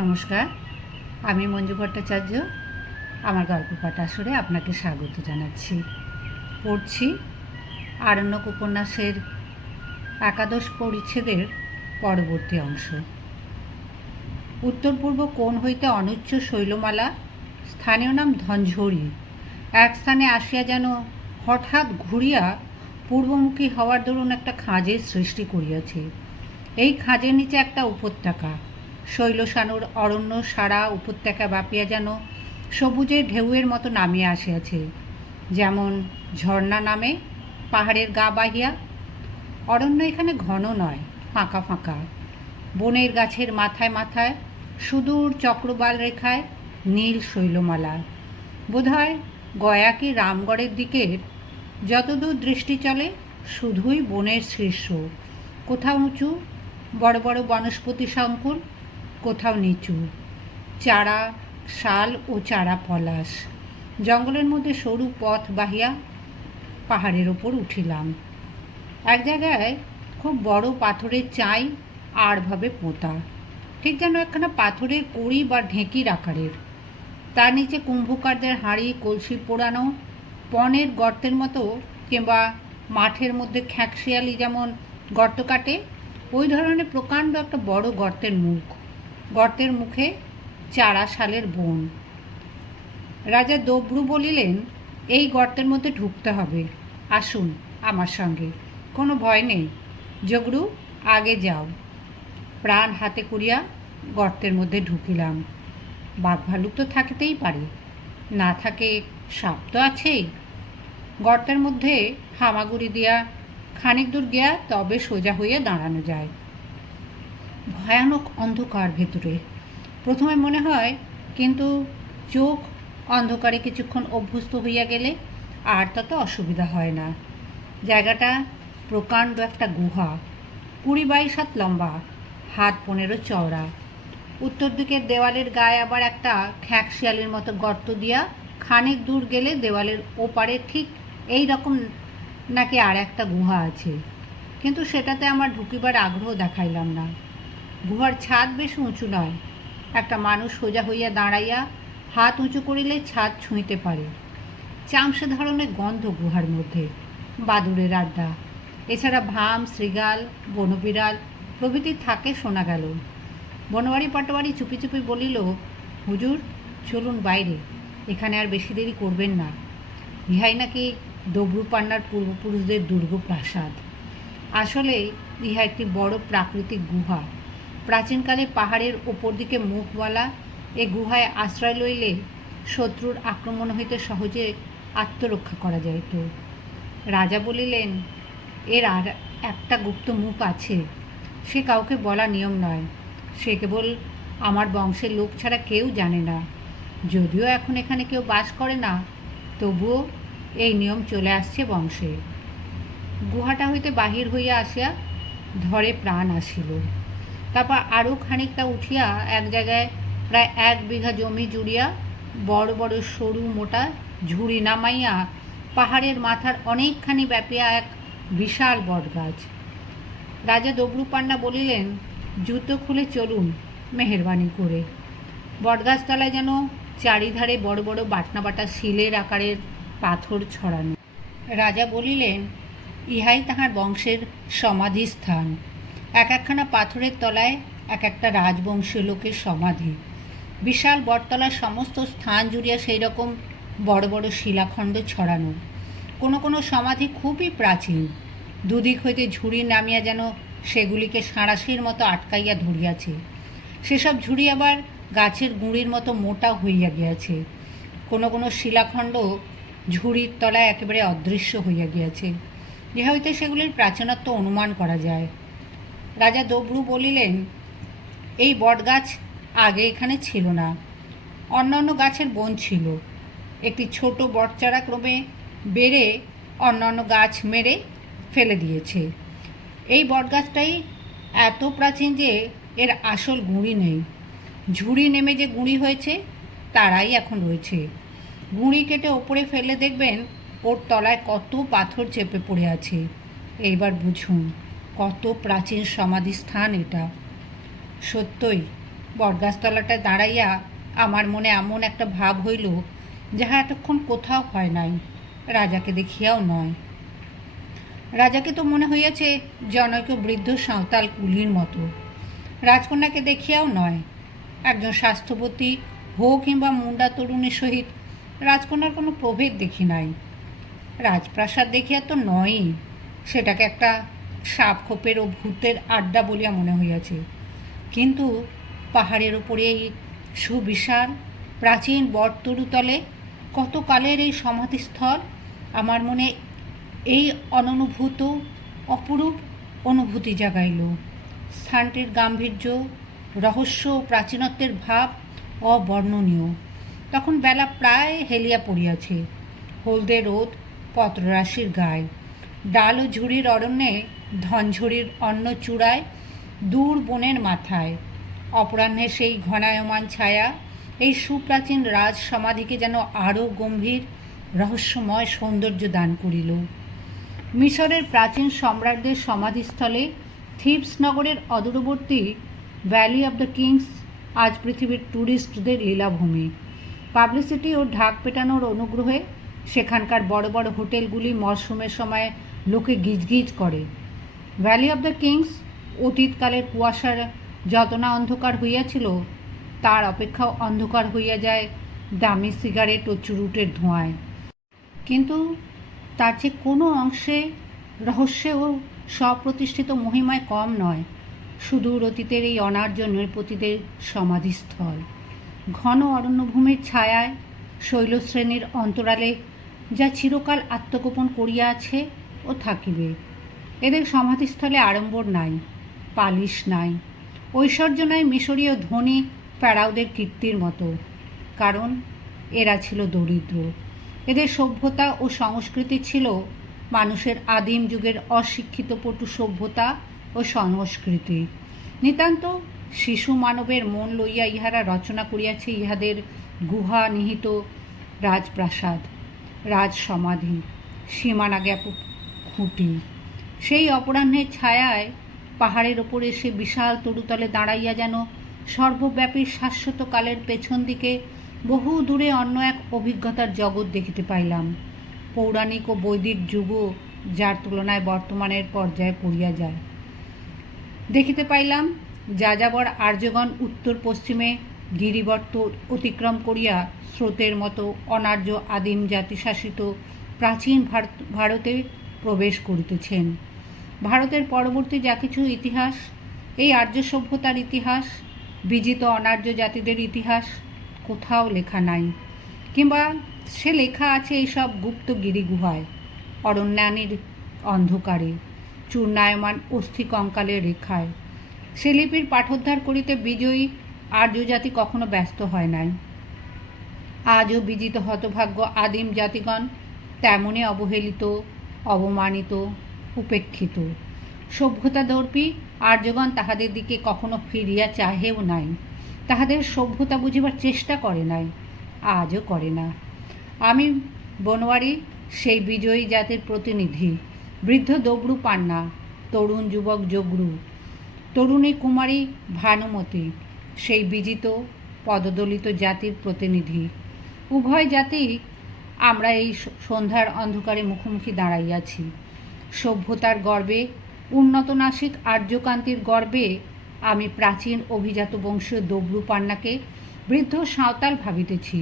নমস্কার, আমি মঞ্জু ভট্টাচার্য। আমার গল্প আসরে আপনাকে স্বাগত জানাচ্ছি। পড়ছি আরণ্যক উপন্যাসের একাদশ পরিচ্ছেদের পরবর্তী অংশ। উত্তর পূর্ব কোণ হইতে অনুচ্চ শৈলমালা, স্থানীয় নাম ধনঝড়ি। এক স্থানে আসিয়া যেন হঠাৎ ঘুরিয়া পূর্বমুখী হওয়ার দরুন একটা খাঁজের সৃষ্টি করিয়াছে। এই খাঁজের নিচে একটা উপত্যকা। শৈলসানুর অরণ্য সারা উপত্যকা বাপিয়া যেন সবুজের ঢেউয়ের মতো নামিয়া আসিয়াছে। যেমন ঝর্ণা নামে পাহাড়ের গা বাহিয়া, অরণ্য এখানে ঘন নয়, ফাঁকা ফাঁকা। বনের গাছের মাথায় মাথায় সুদূর চক্রবাল রেখায় নীল শৈলমালা। বোধহয় গয়া কি রামগড়ের দিকের? যতদূর দৃষ্টি চলে, শুধুই বনের শীর্ষ। কোথাও উঁচু, বড় বড় বনস্পতি সংকুল কোথাও নিচু, চারা, শাল ও চারা পলাশ। জঙ্গলের মধ্যে সরু পথ বাহিয়া পাহাড়ের ওপর উঠিলাম। এক জায়গায় খুব বড় পাথরের চাই আড়ভাবে পোঁতা। ঠিক যেন একখানা পাথরের কড়ি বা ঢেঁকির আকারের। তার নিচে কুম্ভকারদের হাঁড়ি, কলসি পোড়ানো পনেরো গর্তের মতো কিংবা মাঠের মধ্যে খ্যাঁকশিয়ালি যেমন গর্ত কাটে, ওই ধরনের প্রকাণ্ড একটা বড় গর্তের মুখ। গর্তের মুখে চারা শালের বন। রাজা দব্রু বলিলেন, এই গর্তের মধ্যে ঢুকতে হবে। আসুন আমার সঙ্গে। কোনো ভয় নেই। জগরু, আগে যাও। প্রাণ হাতে করিয়া গর্তের মধ্যে ঢুকিলাম। বাঘ ভালুক তো থাকিতেই পারে। না থাকে সাপ তো আছেই। গর্তের মধ্যে হামাগুড়ি দিয়া খানিক দূর গিয়া তবে সোজা হইয়া দাঁড়ানো যায়। ভয়ানক অন্ধকার ভেতরে। প্রথমে মনে হয়, কিন্তু চোখ অন্ধকারে কিছুক্ষণ অভ্যস্ত হইয়া গেলে আর তত অসুবিধা হয় না। জায়গাটা প্রকাণ্ড একটা গুহা, কুড়ি বাইশ হাত লম্বা, হাত পনেরো চওড়া। উত্তর দিকের দেওয়ালের গায়ে আবার একটা খ্যাঁকশিয়ালের মতো গর্ত দিয়া খানিক দূর গেলে দেওয়ালের ওপারে ঠিক এই রকম নাকি আর একটা গুহা আছে। কিন্তু সেটাতে আমার ঢুকিবার আগ্রহ দেখাইলাম না। গুহার ছাদ বেশ উঁচু নয়। একটা মানুষ সোজা হইয়া দাঁড়াইয়া হাত উঁচু করিলে ছাদ ছুঁইতে পারে। চামসে ধরনের গন্ধ গুহার মধ্যে। বাদুড়ের আড্ডা। এছাড়া ভাম শ্রীগাল বনবিড়াল প্রভৃতি থাকে শোনা গেল। বনবাড়ি পাটোয়ারি চুপি চুপি বলিল, হুজুর, চলুন বাইরে। এখানে আর বেশি দেরি করবেন না। ইহাই নাকি ডবরু পান্নার পূর্বপুরুষদের দুর্গ প্রাসাদ আসলে ইহা একটি বড় প্রাকৃতিক গুহা। প্রাচীনকালে পাহাড়ের ওপর দিকে মুখওয়ালা এ গুহায় আশ্রয় লইলে শত্রুর আক্রমণ হইতে সহজে আত্মরক্ষা করা যাইত। রাজা বলিলেন, এর আর একটা গুপ্ত মুখ আছে। সে কাউকে বলা নিয়ম নয়। সে কেবল আমার বংশের লোক ছাড়া কেউ জানে না। যদিও এখন এখানে কেউ বাস করে না, তবুও এই নিয়ম চলে আসছে বংশে। গুহাটা হইতে বাহির হইয়া আসিয়া ধরে প্রাণ আসিল। তারপর আরও খানিকটা উঠিয়া এক জায়গায় প্রায় এক বিঘা জমি জুড়িয়া বড় বড় সরু মোটা ঝুড়ি নামাইয়া পাহাড়ের মাথার অনেকখানি ব্যাপিয়া এক বিশাল বটগাছ। রাজা দবরুপান্না বলিলেন, জুতো খুলে চলুন মেহেরবানি করে। বটগাছতলায় যেন চারিধারে বড় বড় বাটনা বাটা শিলের আকারের পাথর ছড়ানো। রাজা বলিলেন, ইহাই তাহার বংশের সমাধিস্থান। এক একখানা পাথরের তলায় এক একটা রাজবংশীয় লোকের সমাধি। বিশাল বটতলার সমস্ত স্থান জুড়িয়া সেই রকম বড় বড় শিলাখণ্ড ছড়ানো। কোনো কোনো সমাধি খুবই প্রাচীন। দুদিক হইতে ঝুড়ি নামিয়া যেন সেগুলিকে সাঁড়াশির মতো আটকাইয়া ধরিয়াছে। সেসব ঝুড়ি আবার গাছের গুঁড়ির মতো মোটা হইয়া গিয়াছে। কোনো কোনো শিলাখণ্ড ঝুড়ির তলায় একেবারে অদৃশ্য হইয়া গিয়াছে। ইহা হইতে সেগুলির প্রাচীনত্ব অনুমান করা যায়। রাজা দব্রু বলিলেন, এই বটগাছ আগে এখানে ছিল না। অন্যান্য গাছের বন ছিল। একটি ছোট বটচারা ক্রমে বেড়ে অন্যান্য গাছ মেরে ফেলে দিয়েছে। এই বটগাছটাই এত প্রাচীন যে এর আসল গুঁড়ি নেই। ঝুড়ি নেমে যে গুঁড়ি হয়েছে, তারাই এখন রয়েছে। গুঁড়ি কেটে ওপরে ফেলে দেখবেন ওর তলায় কত পাথর চেপে পড়ে আছে। এইবার বুঝুন কত প্রাচীন সমাধিস্থান এটা। সত্যই, বটগাছতলাটায় দাঁড়াইয়া আমার মনে এমন একটা ভাব হইল, যাহা এতক্ষণ কোথাও হয় নাই, রাজাকে দেখিয়াও নয়। রাজাকে তো মনে হইয়াছে জনৈক বৃদ্ধ সাঁওতাল কুলির মতো। রাজকন্যাকে দেখিয়াও নয়। একজন স্বাস্থ্যবতী হো কিংবা মুন্ডা তরুণীর সহিত রাজকন্যার কোনো প্রভেদ দেখি নাই। রাজপ্রাসাদ দেখিয়া তো নয়ই, সেটাকে একটা সাপ খোপের ও ভূতের আড্ডা বলিয়া মনে হইয়াছে। কিন্তু পাহাড়ের ওপরে এই সুবিশাল প্রাচীন বটতরুতলে কত কালের এই সমাধিস্থল? আমার মনে এই অননুভূত অপরূপ অনুভূতি জাগাইল। স্থানটির গাম্ভীর্য, রহস্য ও প্রাচীনত্বের ভাব অবর্ণনীয়। তখন বেলা প্রায় হেলিয়া পড়িয়াছে। হলদে রোদ পত্ররাশির গায়ে। ডাল ও ঝুড়ির অরণ্যে ধনঝুড়ির অন্ন চূড়ায়, দূর বনের মাথায়। অপরাহ্নে সেই ঘনায়মান ছায়া, এই সুপ্রাচীন রাজ সমাধিকে যেন আরও গম্ভীর, রহস্যময় সৌন্দর্য দান করিল। মিশরের প্রাচীন সম্রাটদের সমাধিস্থলে থিপস নগরের অদূরবর্তী ভ্যালি অব দ্য কিংস, আজ পৃথিবীর ট্যুরিস্টদের লীলাভূমি। পাবলিসিটি ও ঢাক পেটানোর অনুগ্রহে সেখানকার বড় বড় হোটেলগুলি মরশুমের সময় লোকে গিজগিজ করে। ভ্যালি অব দ্য কিংস অতীতকালের কুয়াশার যত না অন্ধকার হইয়াছিল, তার অপেক্ষাও অন্ধকার হইয়া যায় দামি সিগারেট ও চুরুটের ধোঁয়ায়। কিন্তু তার যে কোনো অংশে রহস্যে ও স্বপ্রতিষ্ঠিত মহিমায় কম নয়। সুদূর অতীতের এই অনার্য নৃপতিদের সমাধিস্থল। ঘন অরণ্যভূমির ছায়ায় শৈলশ্রেণীর অন্তরালে যা চিরকাল আত্মগোপন করিয়া আছে ও থাকিবে। এদের সমাধিস্থলে আড়ম্বর নাই, পালিশ নাই। ঐশ্বর্য নাই মিশরীয় ধনী প্যারাউদের কীর্তির মতো, কারণ এরা ছিল দরিদ্র। এদের সভ্যতা ও সংস্কৃতি ছিল মানুষের আদিম যুগের অশিক্ষিত পটু সভ্যতা ও সংস্কৃতি। নিতান্ত শিশু মানবের মন লইয়া ইহারা রচনা করিয়াছে ইহাদের গুহা নিহিত রাজপ্রাসাদ রাজ সমাধি সীমানা জ্ঞাপ খুঁটি সেই অপরাহ্নের ছায়ায় পাহাড়ের ওপরে সে বিশাল তরুতলে দাঁড়াইয়া যেন সর্বব্যাপী শাশ্বত কালের পেছন দিকে বহু দূরে অন্য এক অভিজ্ঞতার জগৎ দেখিতে পাইলাম। পৌরাণিক ও বৈদিক যুগও যার তুলনায় বর্তমানের পর্যায়ে পড়িয়া যায়। দেখিতে পাইলাম, যাযাবর আর্যগণ উত্তর পশ্চিমে গিরিবর্ত অতিক্রম করিয়া স্রোতের মতো অনার্য আদিম জাতিশাসিত প্রাচীন ভারত ভারতে প্রবেশ করিতেছেন। ভারতের পরবর্তী যা কিছু ইতিহাস, এই আর্য সভ্যতার ইতিহাস, বিজিত অনার্য জাতিদের ইতিহাস, কোথাও লেখা নাই। কিংবা সে লেখা আছে এইসব গুপ্ত গিরিগুহায়, অরণ্যানীর অন্ধকারে, চূর্ণায়মান অস্থি কঙ্কালের রেখায়। সে লিপির পাঠোদ্ধার করিতে বিজয়ী আর্য জাতি কখনো ব্যস্ত হয় নাই। আজও বিজিত হতভাগ্য আদিম জাতিগণ তেমনই অবহেলিত অবমানিত, উপেক্ষিত। সভ্যতাদর্পী আর্যগণ তাহাদের দিকে কখনো ফিরিয়া চাহেও নাই। তাহাদের সভ্যতা বুঝিবার চেষ্টা করে নাই, আজও করে না। আমি বনোয়ারি, সেই বিজয়ী জাতির প্রতিনিধি, বৃদ্ধ দবরু পান্না, তরুণ যুবক জগরু, তরুণী কুমারী ভানুমতি, সেই বিজিত, পদদলিত জাতির প্রতিনিধি। উভয় জাতি আমরা এই সন্ধ্যার অন্ধকারে মুখোমুখি দাঁড়াইয়াছি সভ্যতার গর্বে, উন্নত নাসিক আর্যকান্তির গর্বে আমি প্রাচীন অভিজাত বংশীয় দবরু পান্নাকে বৃদ্ধ সাঁওতাল ভাবিতেছি।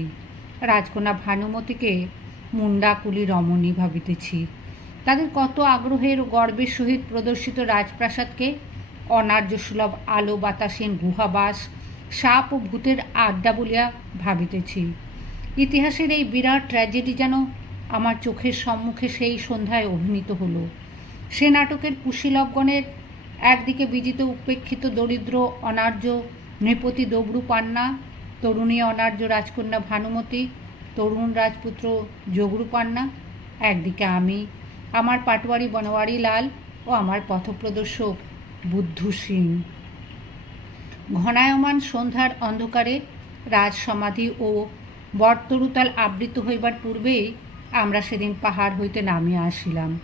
রাজকন্যা ভানুমতিকে মুন্ডাকুলি রমণী ভাবিতেছি। তাদের কত আগ্রহের ও গর্বের সহিত প্রদর্শিত রাজপ্রাসাদকে অনার্য সুলভ আলো বাতাসীন গুহাবাস, সাপ ও ভূতের আড্ডা বলিয়া ভাবিতেছি। ইতিহাসের এই বিরাট ট্র্যাজেডি যেন আমার চোখের সম্মুখে সেই সন্ধ্যায় অভিনীত হলো। সে নাটকের কুশীলবগণের একদিকে বিজিত উপেক্ষিত দরিদ্র অনার্য নৃপতি দবরু পান্না, তরুণী অনার্য রাজকন্যা ভানুমতি, তরুণ রাজপুত্র যোগরু পান্না, একদিকে আমি, আমার পাটোয়ারি বনওয়ারি লাল ও আমার পথপ্রদর্শক বুদ্ধু সিং। ঘনায়মান সন্ধ্যার অন্ধকারে রাজসমাধি ও বটতরুতাল আবৃত হইবার পূর্বেই আমরা সেদিন পাহাড় হইতে নামিয়া আসিলাম।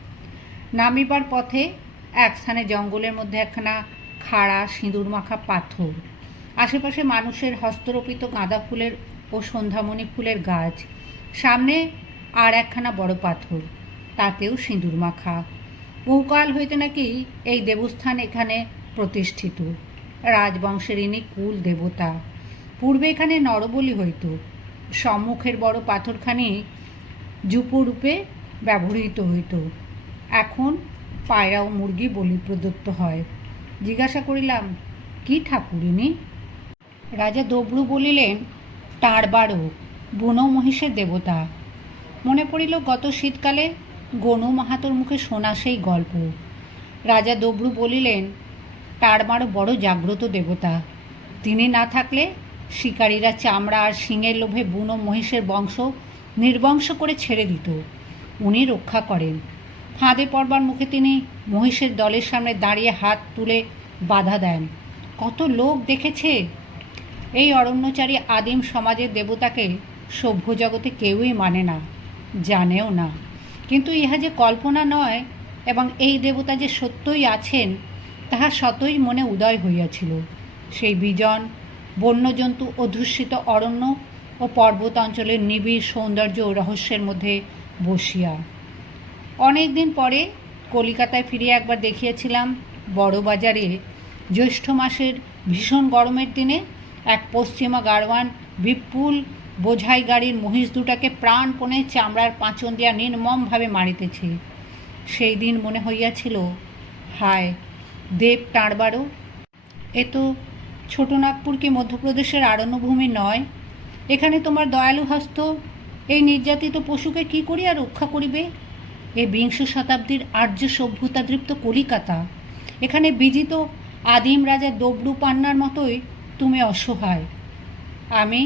নামিবার পথে এক স্থানে জঙ্গলের মধ্যে একখানা খাড়া সিঁদুর মাখা পাথর, আশেপাশে মানুষের হস্তরোপিত গাঁদা ফুলের ও সন্ধ্যামণি ফুলের গাছ, সামনে আর একখানা বড় পাথর, তাতেও সিঁদুর মাখা বহুকাল হইতে নাকি এই দেবস্থান এখানে প্রতিষ্ঠিত। রাজবংশের ইনি কুল দেবতা। পূর্বে এখানে নরবলি হইত। সম্মুখের বড় পাথরখানি জুপরূপে ব্যবহৃত হইত। এখন পায়রা ও মুরগি বলি প্রদত্ত হয়। জিজ্ঞাসা করিলাম, কি ঠাকুরিনী রাজা দবরু বলিলেন, তাঁর বারো, বুনো মহিষের দেবতা। মনে পড়িল, গত শীতকালে গনু মাহাতোর মুখে শোনা সেই গল্প। রাজা দবরু বলিলেন টারমারও বড় জাগ্রত দেবতা। তিনি না থাকলে শিকারীরা চামড়া আর শিঙের লোভে বুনো মহিষের বংশ নির্বংশ করে ছেড়ে দিত। উনি রক্ষা করেন। ফাঁদে পড়বার মুখে তিনি মহিষের দলের সামনে দাঁড়িয়ে হাত তুলে বাধা দেন। কত লোক দেখেছে? এই অরণ্যচারী আদিম সমাজের দেবতাকে সভ্য জগতে কেউই মানে না, জানেও না। কিন্তু ইহা যে কল্পনা নয় এবং এই দেবতা যে সত্যই আছেন, তাহা সতই মনে উদয় হইয়াছিল। সেই বিজন বন্যজন্তু অধ্যুষিত অরণ্য ও পর্বত অঞ্চলের নিবিড় সৌন্দর্য ও রহস্যের মধ্যে বসিয়া। অনেক দিন পরে কলিকাতায় ফিরে একবার দেখিয়েছিলাম বড়বাজারে জ্যৈষ্ঠ মাসের ভীষণ গরমের দিনে এক পশ্চিমা গাড়োয়ান বিপুল বোঝাই গাড়ির মহিষ দুটাকে প্রাণপণে চামড়ার পাঁচন দিয়া নির্মমভাবে মারিতেছে। সেই দিন মনে হইয়াছিল, হায়, দেব টাঁড়বারও এ তো ছোটনাগপুর কি মধ্যপ্রদেশের আরণ্যভূমি নয়। এখানে তোমার দয়ালু হস্ত, এই নির্যাতিত পশুকে কি করিয়া রক্ষা করিবে? এ বিংশ শতাব্দীর আর্য সভ্যতাদৃপ্ত কলিকাতা। এখানে বিজিত আদিম রাজা দবরু পান্নার মতোই তুমি অসহায়। আমি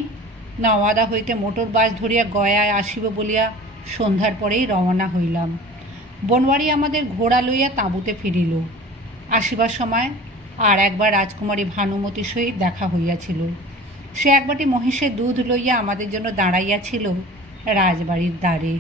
নওয়াদা হইতে মোটর বাস ধরিয়া গয়ায় আসিব বলিয়া সন্ধ্যার পরেই রওনা হইলাম। বনবাড়ি আমাদের ঘোড়া লইয়া তাঁবুতে ফিরিল। আসিবার সময় আর একবার রাজকুমারী ভানুমতির সহিত দেখা হইয়াছিল। সে একবারটি মহিষের দুধ লইয়া আমাদের জন্য দাঁড়াইয়াছিল রাজবাড়ির দ্বারে।